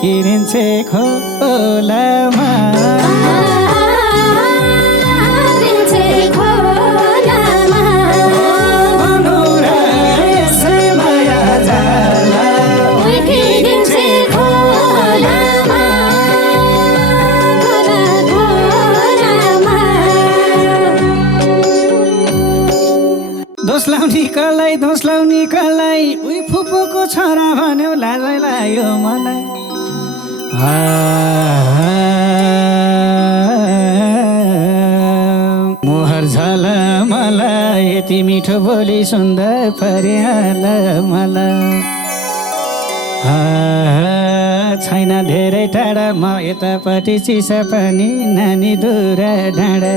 किरिन्छे खोलामा दोष लाउने कलाई उही फुपूको छोरा भन्यो लाजै लाग्यो मलाई मोहर झल मलाई यति मिठो बोली सुन्दा परिहाल मलाई छैन धेरै टाढा म यतापट्टि चिसा पानी नानी दुरा डाँडा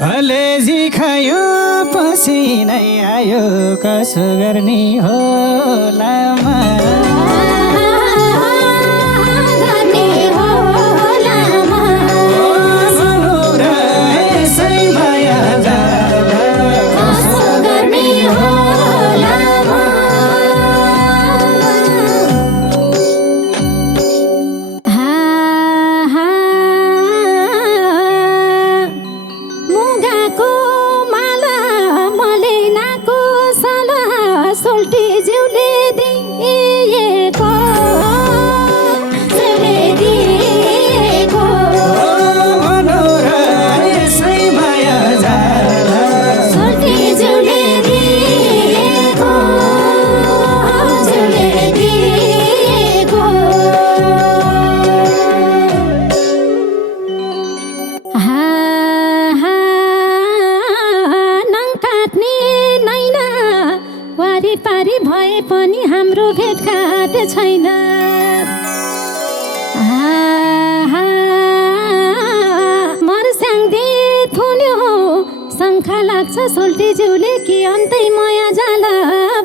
कलेजी खायो पसिनै आयो कसो गर्ने होला पारी भए पनि हाम्रो भेटघाट छैन मर्स्याङ्दे थुन्यो शङ्खा लाग्छ सोल्टी जिउले कि अन्तै माया जाला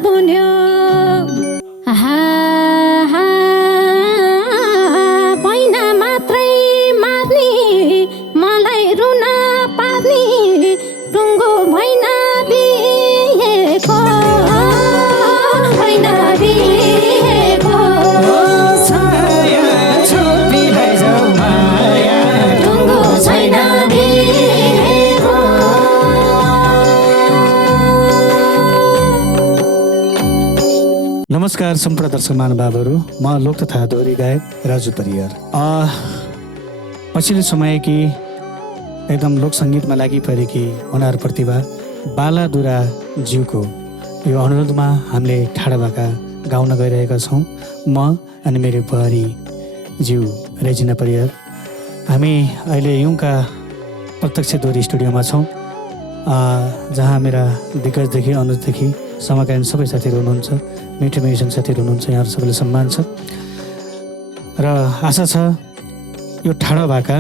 बुन्यो पैना मात्रै मार्ने मलाई रुन पार्ने टुङ्गो भैन बिहेको नमस्कार सम्पूर्ण दर्शक महानुभावहरू, म लोक तथा दोहोरी गायक राजु परियार। पछिल्लो समय कि एकदम लोक सङ्गीतमा लागि परेकी हुनार प्रतिभा बालादुरा ज्यूको यो अनुरोधमा हामीले ठाडा भाका गाउन गइरहेका छौँ। म अनि मेरो बुहारी ज्यू रेजिना परियार। हामी अहिले युङका प्रत्यक्ष दोहोरी स्टुडियोमा छौँ, जहाँ मेरा दिग्गजदेखि अनुजदेखि समकालीन सबै साथीहरू हुनुहुन्छ, मिठो म्युजिसियन साथीहरू हुनुहुन्छ। यहाँहरू सबैलाई सम्मान छ र आशा छ यो ठाडो भाका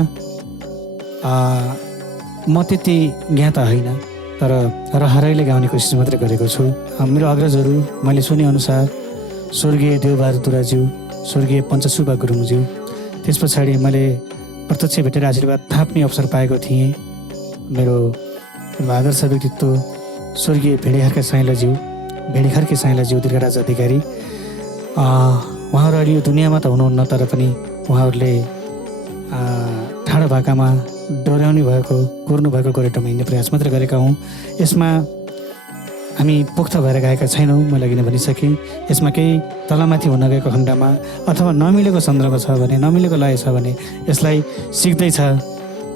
म त्यति ज्ञाता होइन, तर हराइले गाउने कोसिस मात्रै गरेको छु। मेरो अग्रजहरू मैले सुनेअनुसार स्वर्गीय देवबहादुरज्यू, स्वर्गीय पञ्चसुब्बा गुरुङज्यू, त्यस पछाडि मैले प्रत्यक्ष भेटेर आशीर्वाद थाप्ने अवसर पाएको थिएँ। मेरो आदर्श व्यक्तित्व स्वर्गीय भेडीखर्के साइलाज्यू दीर्घराज अधिकारी, उहाँहरू अहिले यो दुनियाँमा त हुनुहुन्न, तर पनि उहाँहरूले ठाडो भाकामा डोर्याउनु भएको, कोर्नु भएको गोरेटोमा हिँड्ने प्रयास मात्र गरेका हौँ। यसमा हामी पोख्त भएर गएका छैनौँ, मैले अघि नै भनिसकेँ। यसमा केही तलमाथि हुन गएको खण्डमा अथवा नमिलेको सन्दर्भ छ भने, नमिलेको लय छ भने यसलाई सिक्दैछ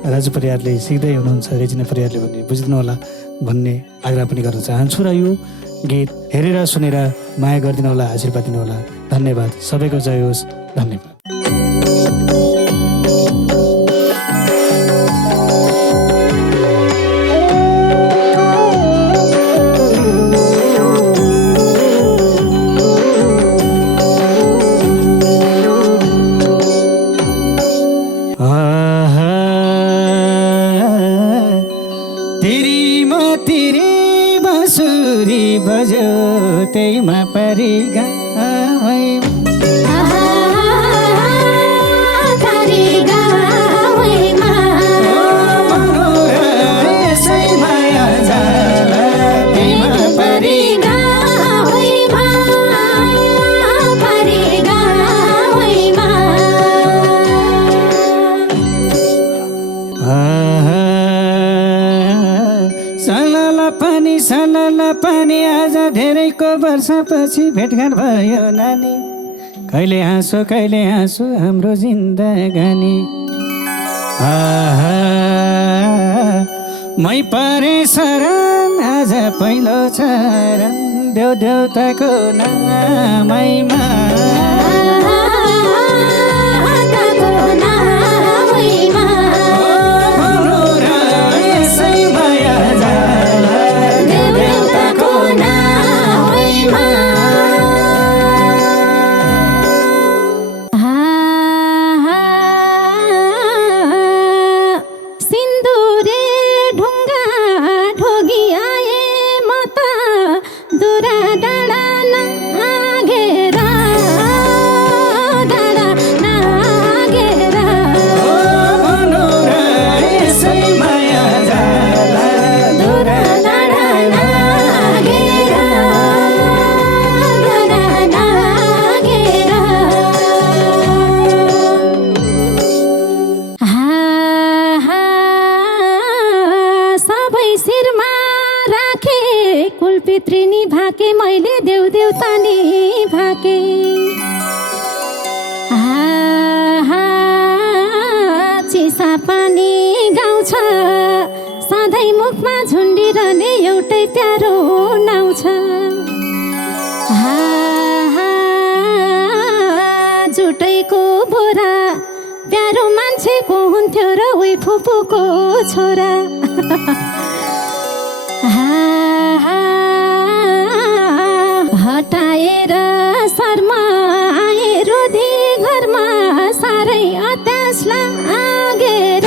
राजु परियारले, सिक्दै हुनुहुन्छ रेजिना परियारले भन्ने बुझिदिनु होला भन्ने आग्रह पनि गर्न चाहन्छु। र यो गीत हेरेर सुनेर माया गरिदिनु होला, आशीर्वाद दिनु होला। धन्यवाद, सबैको जय होस्। धन्यवाद। बजो त्यहीमा परि गाउँमा वर्षपछि भेटघाट भयो नानी कहिले हाँसो हाम्रो जिन्दगानी मै परे शरण आज पहिलो चरण देउताको नामैमा पितृनी भाके मैले देउतानी भाके चिसा पानी गाउँछ सधैँ मुखमा झुन्डिरहने एउटै प्यारो नाउँ छ जुटैको बोरा प्यारो मान्छेको हुन्थ्यो र उही फुपूको छोरा हटाएर शर्माए रोधी घरमा साह्रै अत्यास लागेर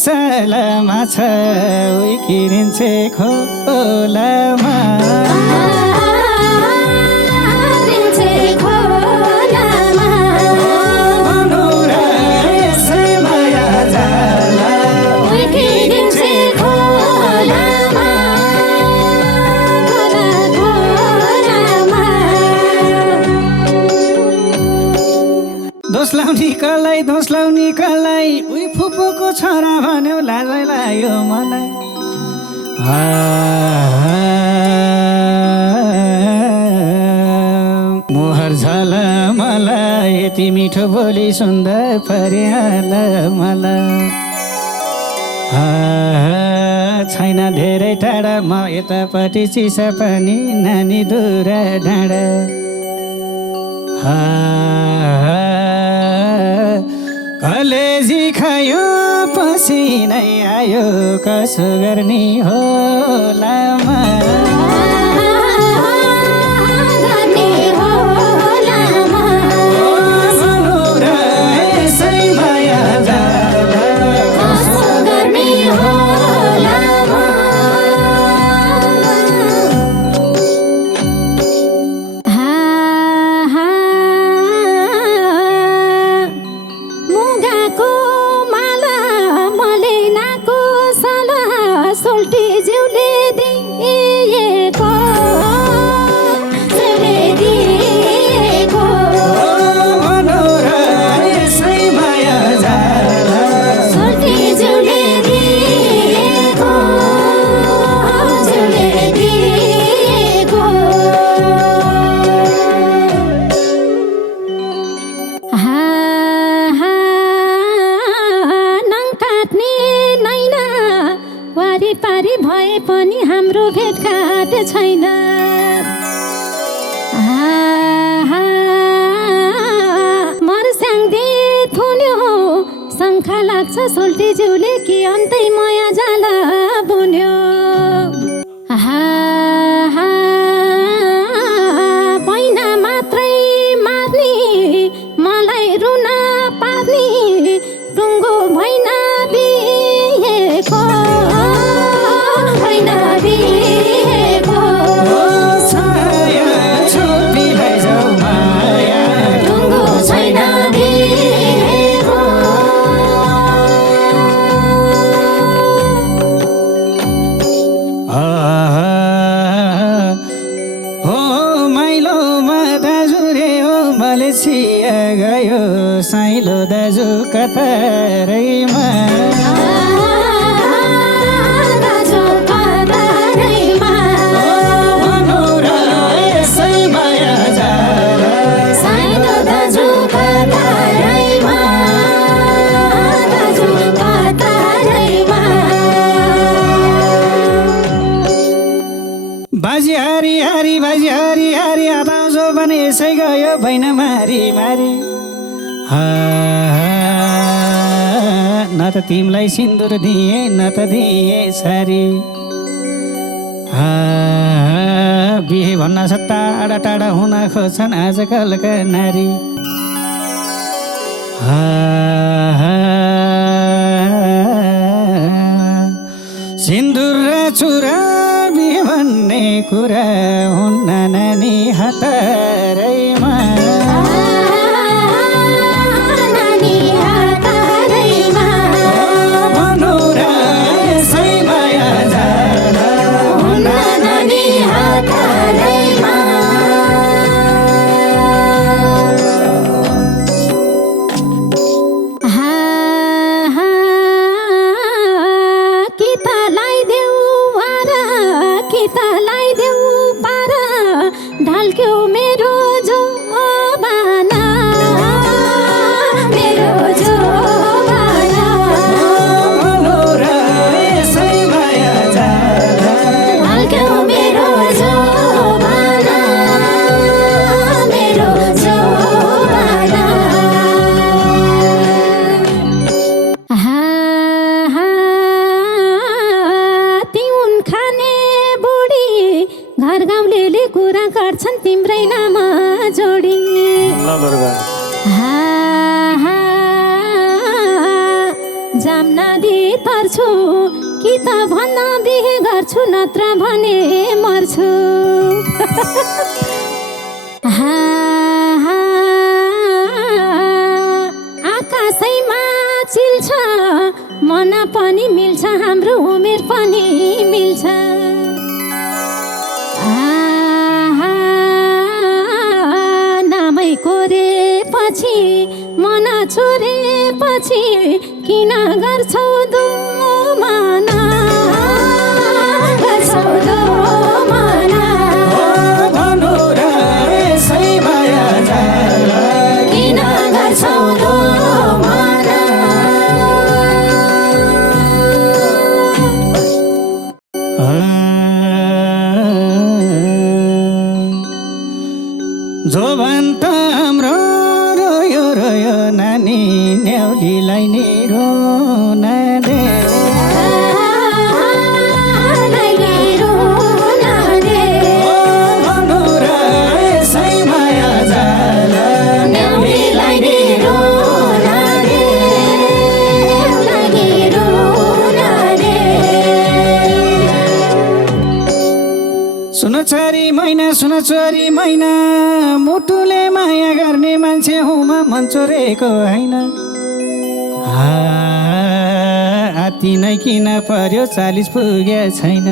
सलामा छ उही किरिन्छे खोलामा दोष लाउने कलाई उही फुपूको छोरा भन्यो लाजै लाग्यो मलाई मोहर झल मलाई यति मिठो बोली सुन्दा परिहाल मलाई छैन धेरै टाढा म यतापट्टि चिसा पानी नानी दुरा डाँडा कलेजी खायो पसिनै आयो कसो गर्ने होला पारी भए पनि हाम्रो भेटघाट छैन मर्स्याङ्दी थुन्यो शङ्खा लाग्छ सोल्टी जिउले कि अन्तै माया जाला बुन्यो पैना मात्रै मार्ने मलाई रुन पार्ने टुङ्गो भैना बिहेको छैन बिर्सिया गयो साइलो दाजु कतारैमा दाजु कतारैमा भनौ र यसै माया जाला साइलो दाजु कतारैमा दाजु कतारैमा बाजी हारी हारी बाजी हारी हारी आउँछौ भने यसै गयो भैन मारी मारी न त तिमीलाई सिन्दुर दिए न त दिए सारी बिहे भन्न छ टाढा टाढा हुन खोज्छन् आजकलका नारी सिन्दुर र चुरा बिहे भन्ने कुरा हुन्न नानी हतारैमा नानी हतारैमा भनौ र यसै माया जाला हुन्न नानी हतारैमा कितालाई देऊ वारा कितालाई देऊ पारा ढल्क्यो मेरो जोबाना मेरो जोबाना भनौ र यसै माया जाला ढल्क्यो मेरो जोबाना मेरो जोबाना तिउन खाने बुढी घर गाउँले कुरा गर्छन् तिम्रै नाम जोडी जाम नदी तर्छु कि त भन्न बिहे गर्छु नत्र भने मर्छु आकाशैमा चिल्छ मन पनि मिल्छ हाम्रो उमेर पनि मिल्छ नामै कोरेपछि मन छोरेपछि किन गर्छौ दोमना गर्छौ दोमना भनौ र यसै माया जाला किन गर्छौ दोमना जोभन त हाम्रो रोयो रोयो नानी न्याउलीलाई नि रोन दे भनौ र यसै माया जाला न्याउलीलाई नि रोन दे रोन दे सुन छोरी मैना मुटुले माया गर्ने मान्छे हुमा मन चोरेको होइन हात्ती नै किन पर्यो 40 पुगे छैन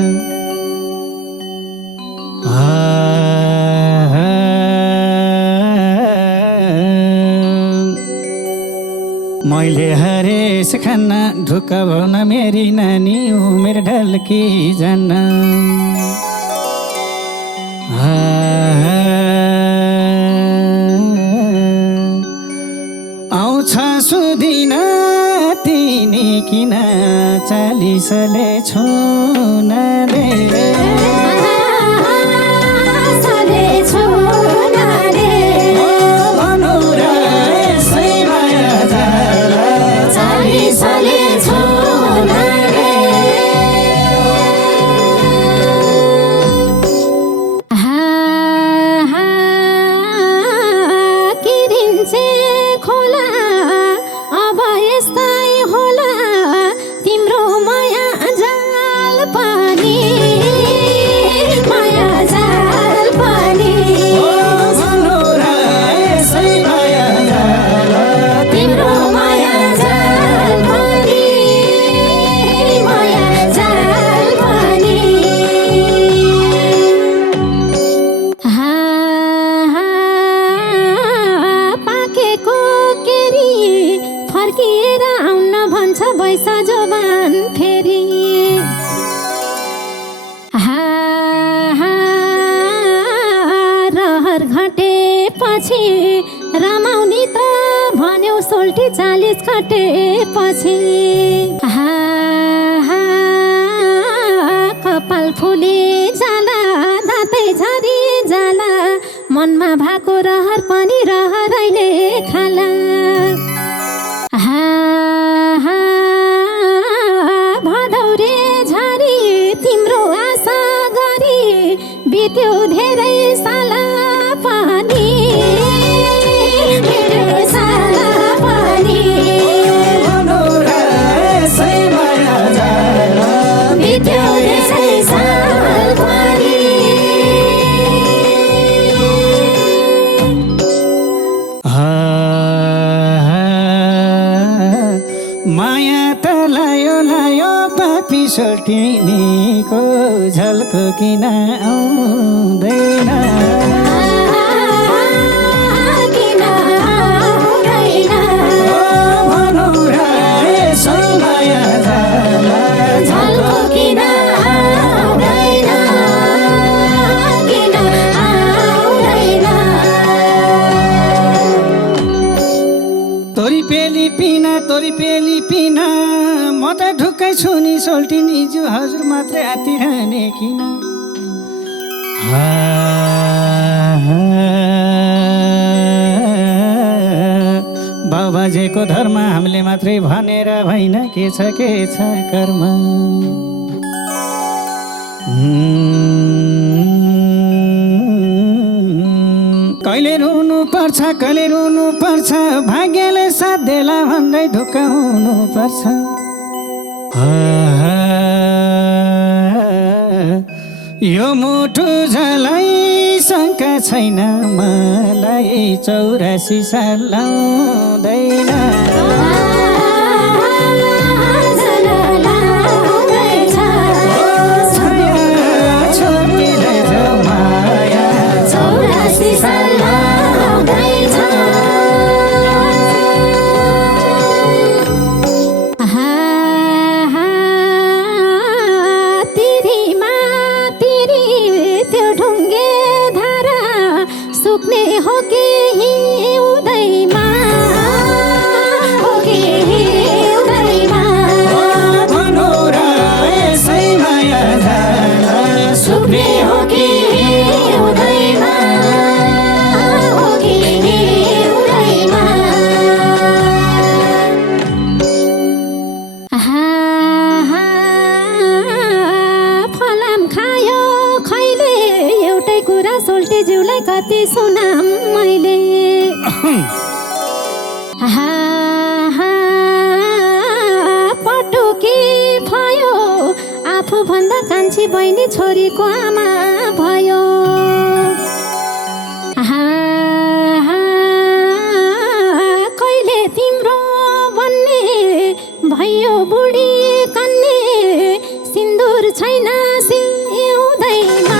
मैले हरेस खाना ढुक्क भन मेरी नानी उमेर ढल्की जान्न आउँछ सुदिन तिनी किन 40ले छुन दे भनौ र यसै माया जाला खोला अब यस्तै होला तिम्रो माया जाल पनि पछि रमाउनी त भन्यो सोल्टी 40 कटेपछि कपाल फुली जाला दाँतै झरी जाला मनमा भएको रहर पनि रहरैले खाला भदौरे झरी तिम्रो आशा गरी बित्यो धेरै साला पनि बित्यो साला पनि बित्यो धेरै साल पनि माया त लायो लायो पापी सोल्टिनीको झल्को किन आउँदैन किन आउँदैन झल्को किन आउँदैन किन आउँदैन तोरी पेली पिना म त ढुक्कै छु नि सोल्टिनी जु हजुर मात्रै आतिरहने किन बाबाजेको धर्म हामीले मात्रै भनेर भएन के छ कर्म कहिले रुनु पर्छ भाग्यले साथ देला भन्दै ढुक्क हुनु पर्छ यो मुटु झलाई शङ्का छैन मलाई 84 साल लाउँदैन हो कि उदयमा हो कि उदयमा सुक्ने हो कि उदयमा हो कि उदयमा फलाम खायो खैले एउटै कुरा सोल्टे जिउलाई कति सुनाम मैले पटुकी भयो आफूभन्दा कान्छी बहिनी छोरीको आमा भयो कहिले तिम्रो भन्ने भयो बुढी कन्ने सिन्दुर छैन सिउँदैमा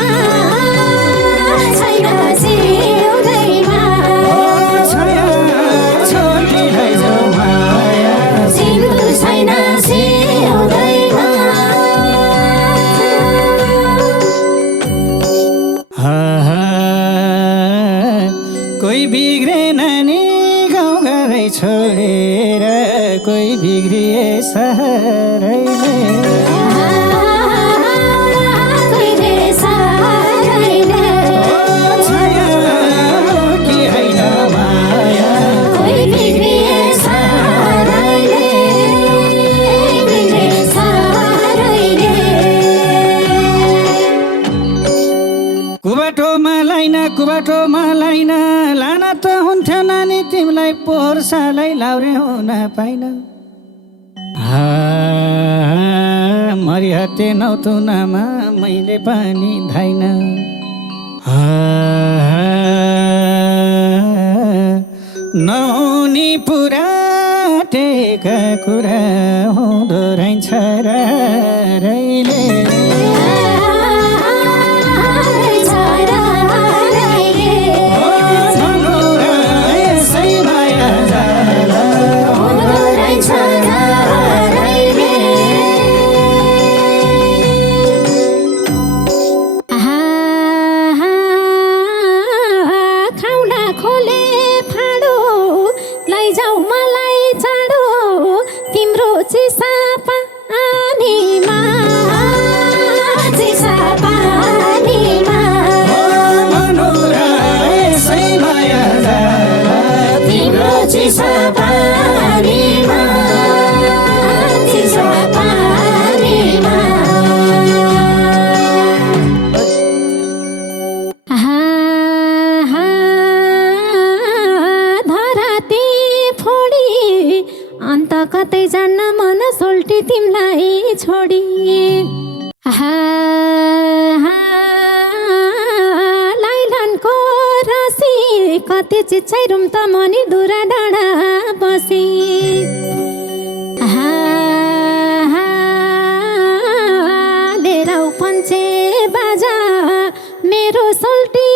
कोही बिग्रेन नि गाउँ घरै छोडेर कोही बिग्रिए सहरैले कुबाटोमा लाइन लान त हुन्थ्यो नानी तिमीलाई पोहोर सालै लाउरे हुन पाइन मरिहटे नौतुनामा मैले पनि धाइन नहुनी पुरा टेका कुरा हुँदो रहेछ र रैले खोले छोडी लाइलानको राशि कति चिच्छै रुम त मनि दुरा डाँडा बसी लिएर पञ्चे बाजा मेरो सोल्टी